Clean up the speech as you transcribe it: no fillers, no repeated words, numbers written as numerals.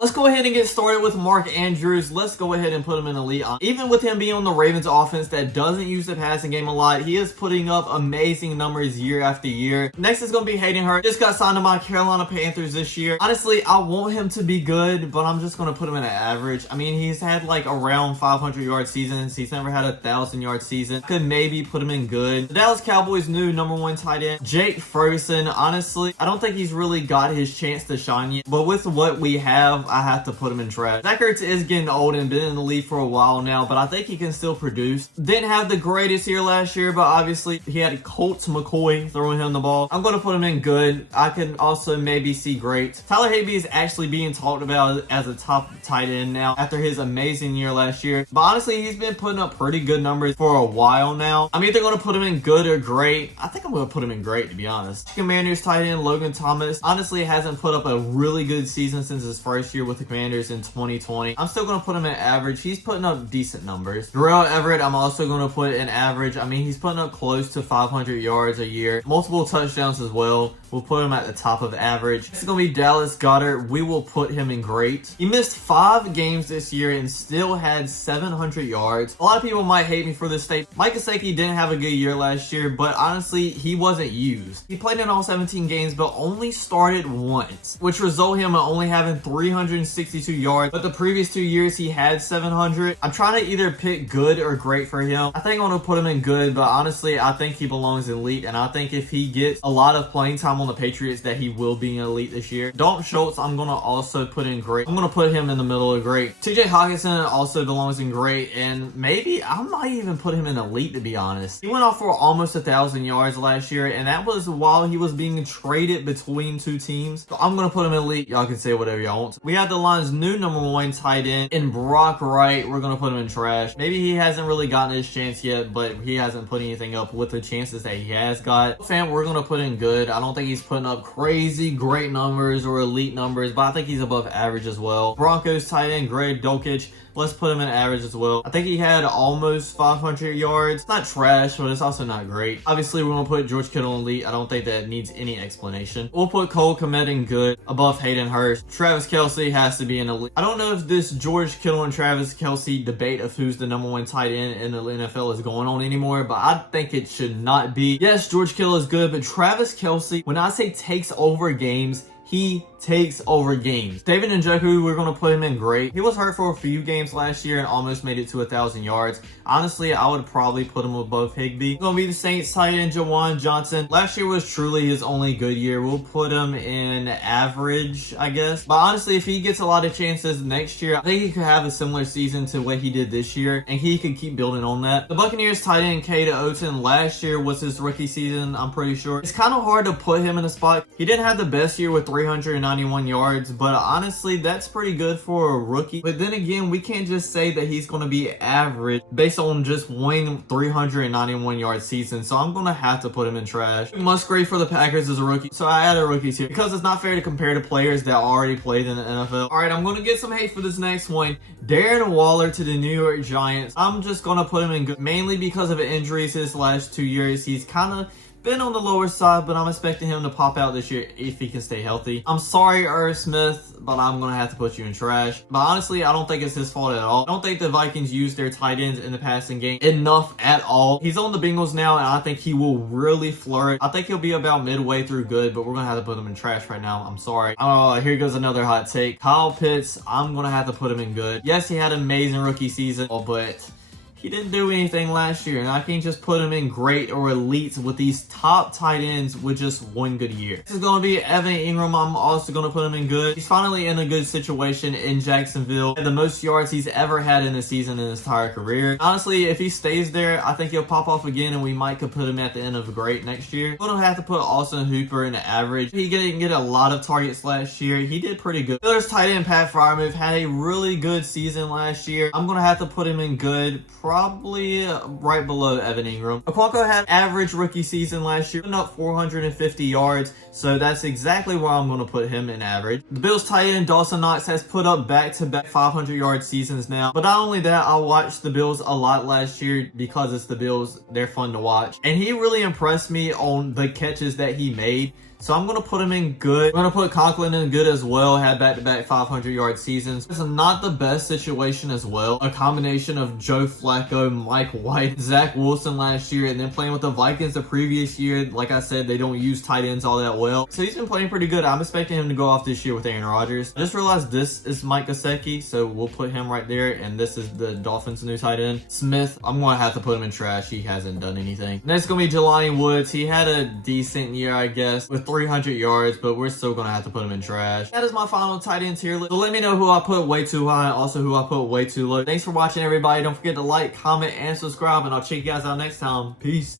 Let's go ahead and get started with Mark Andrews. Let's go ahead and put him in elite. Even with him being on the Ravens offense that doesn't use the passing game a lot, he is putting up amazing numbers year after year. Next is going to be Hayden Hurst. Just got signed to my Carolina Panthers this year. Honestly, I want him to be good, but I'm just going to put him in an average. I mean, he's had like around 500-yard seasons. He's never had a 1,000-yard season. Could maybe put him in good. The Dallas Cowboys' new #1 tight end, Jake Ferguson. Honestly, I don't think he's really got his chance to shine yet, but with what we have, I have to put him in trash. Zach Ertz is getting old and been in the league for a while now, but I think he can still produce. Didn't have the greatest year last year, but obviously he had Colt McCoy throwing him the ball. I'm going to put him in good. I can also maybe see great. Tyler Higbee is actually being talked about as a top tight end now after his amazing year last year, but honestly, he's been putting up pretty good numbers for a while now. I'm either going to put him in good or great. I think I'm going to put him in great, to be honest. Commanders tight end Logan Thomas honestly hasn't put up a really good season since his first year with the Commanders in 2020. I'm still going to put him at average. He's putting up decent numbers. Darrell Everett, I'm also going to put in average. I mean, he's putting up close to 500 yards a year. Multiple touchdowns as well. We'll put him at the top of average. This is going to be Dallas Goedert. We will put him in great. He missed 5 games this year and still had 700 yards. A lot of people might hate me for this statement. Mike Gesicki didn't have a good year last year, but honestly, he wasn't used. He played in all 17 games, but only started once, which resulted in him only having 362 yards. But the previous 2 years, he had 700. I'm trying to either pick good or great for him. I think I'm going to put him in good, but honestly, I think he belongs in elite, and I think if he gets a lot of playing time on the Patriots, that he will be an elite this year. Dalton Schultz, I'm going to also put in great. I'm going to put him in the middle of great. TJ Hawkinson also belongs in great, and maybe I might even put him in elite, to be honest. He went off for almost 1,000 yards last year, and that was while he was being traded between 2 teams. So I'm going to put him in elite. Y'all can say whatever y'all want. We have the Lions' new #1 tight end in Brock Wright. We're going to put him in trash. Maybe he hasn't really gotten his chance yet, but he hasn't put anything up with the chances that he has got. Fam, we're going to put in good. I don't think he's putting up crazy great numbers or elite numbers, but I think he's above average as well. Broncos tight end Greg Dulcich. Let's put him in average as well. I think he had almost 500 yards. It's not trash, but it's also not great. Obviously, we're going to put George Kittle in elite. I don't think that needs any explanation. We'll put Cole Kmet in good, above Hayden Hurst. Travis Kelce has to be in elite. I don't know if this George Kittle and Travis Kelce debate of who's the #1 tight end in the NFL is going on anymore, but I think it should not be. Yes, George Kittle is good, but Travis Kelce, when I say takes over games, he takes over games. David Njoku, we're going to put him in great. He was hurt for a few games last year and almost made it to 1,000 yards. Honestly, I would probably put him above Higbee. It's going to be the Saints tight end Jawan Johnson. Last year was truly his only good year. We'll put him in average, I guess. But honestly, if he gets a lot of chances next year, I think he could have a similar season to what he did this year, and he could keep building on that. The Buccaneers tight end Kade Oten, last year was his rookie season, I'm pretty sure. It's kind of hard to put him in a spot. He didn't have the best year with 391 yards, but honestly, that's pretty good for a rookie. But then again, we can't just say that he's going to be average based on just one 391 yard season, so I'm going to have to put him in trash. Musgrave for the Packers as a rookie, so I added rookies here because it's not fair to compare to players that already played in the NFL. Alright, I'm going to get some hate for this next one. Darren Waller to the New York Giants. I'm just going to put him in good, mainly because of injuries his last 2 years. He's kind of been on the lower side, but I'm expecting him to pop out this year if he can stay healthy. I'm sorry, Irv Smith, but I'm going to have to put you in trash. But honestly, I don't think it's his fault at all. I don't think the Vikings use their tight ends in the passing game enough at all. He's on the Bengals now, and I think he will really flourish. I think he'll be about midway through good, but we're going to have to put him in trash right now. I'm sorry. Oh, here goes another hot take. Kyle Pitts, I'm going to have to put him in good. Yes, he had an amazing rookie season, but he didn't do anything last year, and I can't just put him in great or elite with these top tight ends with just one good year. This is going to be Evan Ingram. I'm also going to put him in good. He's finally in a good situation in Jacksonville. He had the most yards he's ever had in a season in his entire career. Honestly, if he stays there, I think he'll pop off again, and we might could put him at the end of great next year. I'm going to have to put Austin Hooper in the average. He didn't get a lot of targets last year. He did pretty good. Steelers tight end Pat Freiermuth had a really good season last year. I'm going to have to put him in good. Probably right below Evan Ingram. Okonkwo had average rookie season last year, putting up 450 yards, so that's exactly where I'm going to put him in average. The Bills tight end Dawson Knox has put up back-to-back 500-yard seasons now, but not only that, I watched the Bills a lot last year because it's the Bills. They're fun to watch, and he really impressed me on the catches that he made. So I'm going to put him in good. I'm going to put Conklin in good as well. Had back-to-back 500-yard seasons. It's not the best situation as well. A combination of Joe Flacco, Mike White, Zach Wilson last year, and then playing with the Vikings the previous year. Like I said, they don't use tight ends all that well. So he's been playing pretty good. I'm expecting him to go off this year with Aaron Rodgers. I just realized this is Mike Gesicki, so we'll put him right there. And this is the Dolphins' new tight end. Smith, I'm going to have to put him in trash. He hasn't done anything. Next going to be Jelani Woods. He had a decent year, I guess, with 300 yards, but we're still going to have to put him in trash. That is my final tight end tier list. So let me know who I put way too high, also who I put way too low. Thanks for watching, everybody. Don't forget to like, comment, and subscribe, and I'll check you guys out next time. Peace.